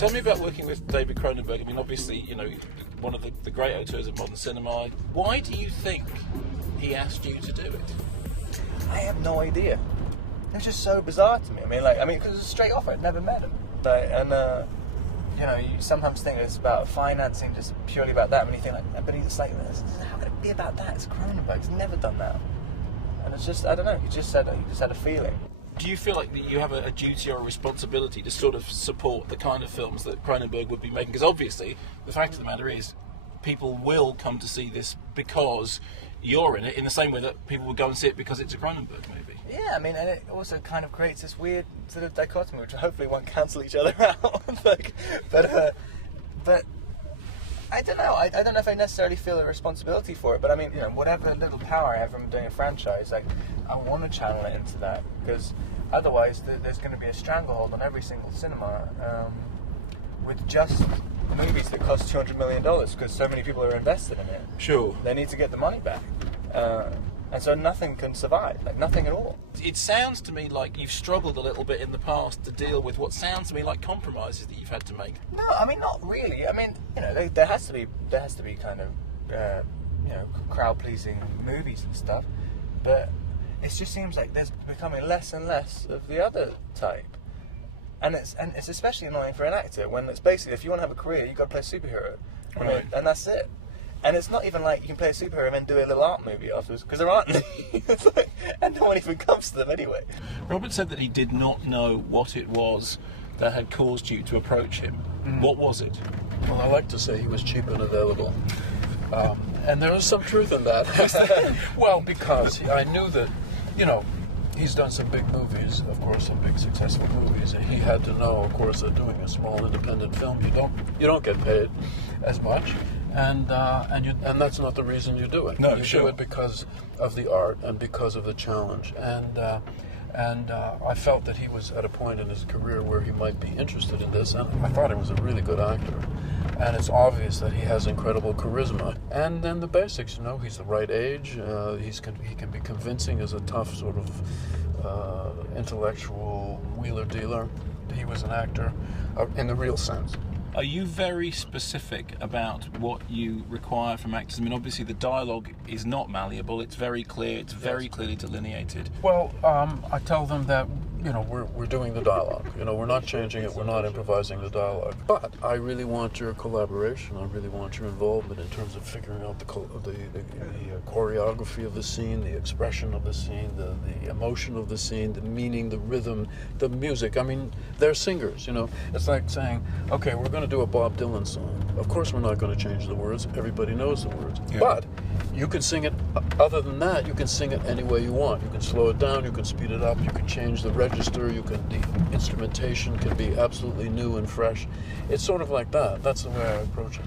Tell me about working with David Cronenberg. I mean, obviously, you know, one of the great auteurs of modern cinema. Why do you think he asked you to do it? I have no idea. It's just so bizarre to me. I mean, because it was straight off. I'd never met him. You know, you sometimes think it's about financing, just purely about that. When you think, but it's like, how could it be about that? It's Cronenberg. He's never done that. And it's just, I don't know. He just had a feeling. Do you feel like you have a duty or a responsibility to sort of support the kind of films that Cronenberg would be making? Because obviously, the fact of the matter is, people will come to see this because you're in it, in the same way that people will go and see it because it's a Cronenberg movie. Yeah, I mean, and it also kind of creates this weird sort of dichotomy, which hopefully won't cancel each other out. But I don't know. I don't know if I necessarily feel a responsibility for it. But I mean, you know, whatever little power I have from doing a franchise, like, I want to channel it into that, because otherwise there's going to be a stranglehold on every single cinema with just movies that cost $200 million because so many people are invested in it. Sure. They need to get the money back. And so nothing can survive, like nothing at all. It sounds to me like you've struggled a little bit in the past to deal with what sounds to me like compromises that you've had to make. No, I mean, not really. I mean, you know, there has to be kind of, you know, crowd-pleasing movies and stuff, but it just seems like there's becoming less and less of the other type. And it's especially annoying for an actor when it's basically, if you want to have a career, you've got to play a superhero. Right. And that's it. And it's not even like you can play a superhero and then do a little art movie afterwards, because there aren't any. It's like, and no one even comes to them anyway. Robert said that he did not know what it was that had caused you to approach him. What was it? Well, I like to say he was cheap and available. And there is some truth in that. Well, because I knew that, you know, he's done some big movies, of course, some big successful movies, and he had to know, of course, that doing a small independent film, you don't get paid as much, and that's not the reason you do it. No, you sure. do it because of the art and because of the challenge, and I felt that he was at a point in his career where he might be interested in this, and I thought he was a really good actor. And it's obvious that he has incredible charisma. And then the basics, you know, he's the right age. He can be convincing as a tough sort of intellectual wheeler-dealer. He was an actor in the real sense. Are you very specific about what you require from actors? I mean, obviously the dialogue is not malleable. It's very clear. It's very clearly delineated. Well, I tell them that, you know, we're doing the dialogue. You know, we're not changing it. We're not improvising the dialogue. But I really want your collaboration. I really want your involvement in terms of figuring out the choreography of the scene, the expression of the scene, the emotion of the scene, the meaning, the rhythm, the music. I mean, they're singers, you know. It's like saying, okay, we're going to do a Bob Dylan song. Of course we're not going to change the words. Everybody knows the words. Yeah. But you can sing it, other than that, you can sing it any way you want. You can slow it down, you can speed it up, you can change the register, the instrumentation can be absolutely new and fresh. It's sort of like that. That's the way I approach it.